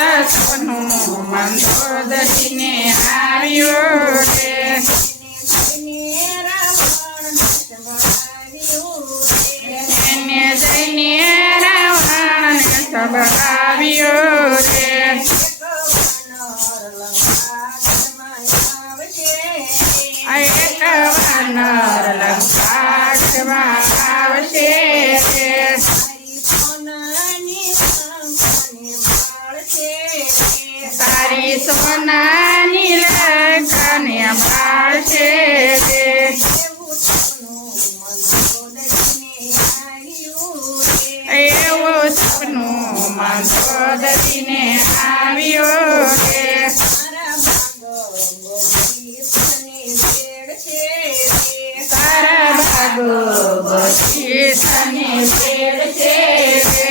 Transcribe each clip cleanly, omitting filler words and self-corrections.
સપનું મંદોદરીને આવ્યું રે એને જઈને રાવણને સંભળાવ્યું રે એક વાનર લંકામાં આવશે રે તારી સોનાની લંકાને માળશે રે એવું સપનું મંદોદરીને આવ્યું રે તારા ભાગો બધી સને વેડ છે રે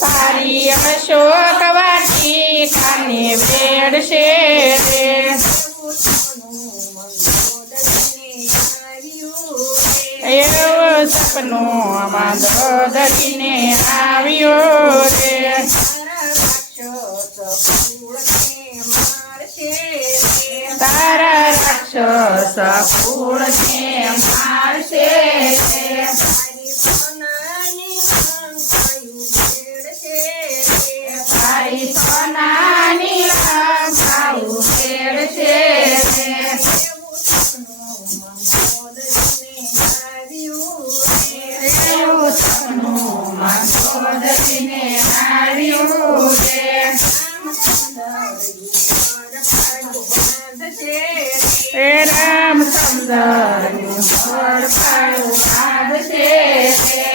તારી અશોક વાટિકાને વેડશે રે એવું સપનું મંદોદરીને આવ્યું રે તારા રાક્ષસ કુળને મારશે રે તારી સોનાની લંકાઓ વેડશે રે એવું સપનું મંદોદરીને આવ્યું રે રામચંદ્રનું ફળ પાડું બાંધશે રે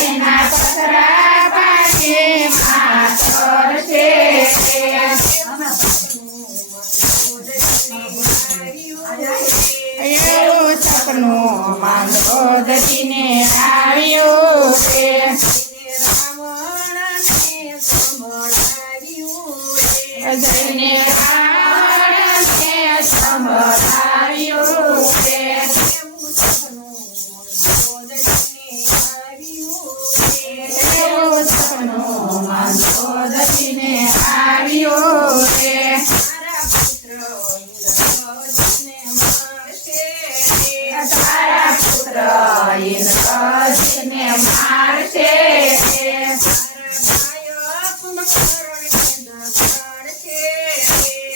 એના પથરા પાણીમાં તરશે રે એવું સપનું મંદોદરીને આવ્યું રે જઈને રાવણને સંભળાવ્યું રે એવું સપનું મંદોદરીને આવ્યું રે તારા પુત્ર ઇન્દ્રજીતને મારશે રે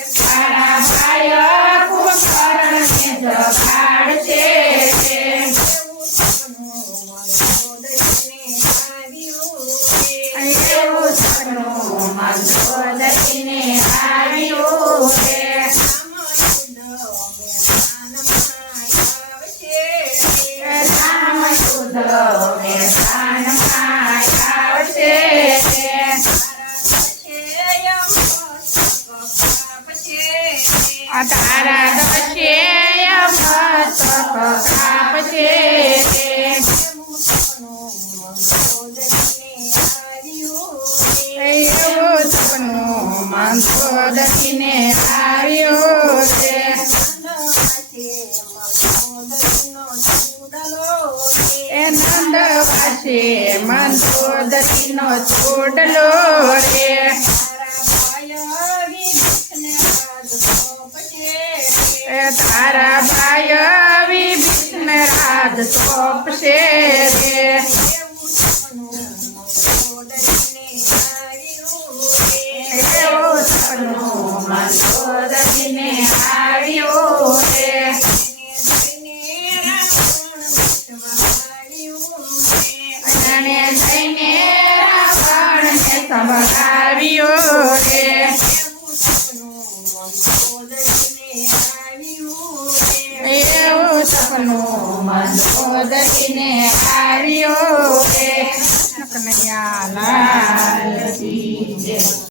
તારા ભાઈ કુંભકર્ણને જગાડશે રે એવું સપનું મંદોદરીને આવ્યું રે રામયુદ્ધ મેદાનમાં આવશે રે તારા દશે મસ્તક કાપશે રે એવું સપનું મંદોદરીને આવ્યું રે એ નંદવાસે મંદોદરીનો ચોડલો રે તારા ભાઈ વિભીષણ રાજ સોંપશે રે એવું સપનું મંદોદરીને આવ્યું રે અને જઈને રાવણને સંભળાવ્યું રે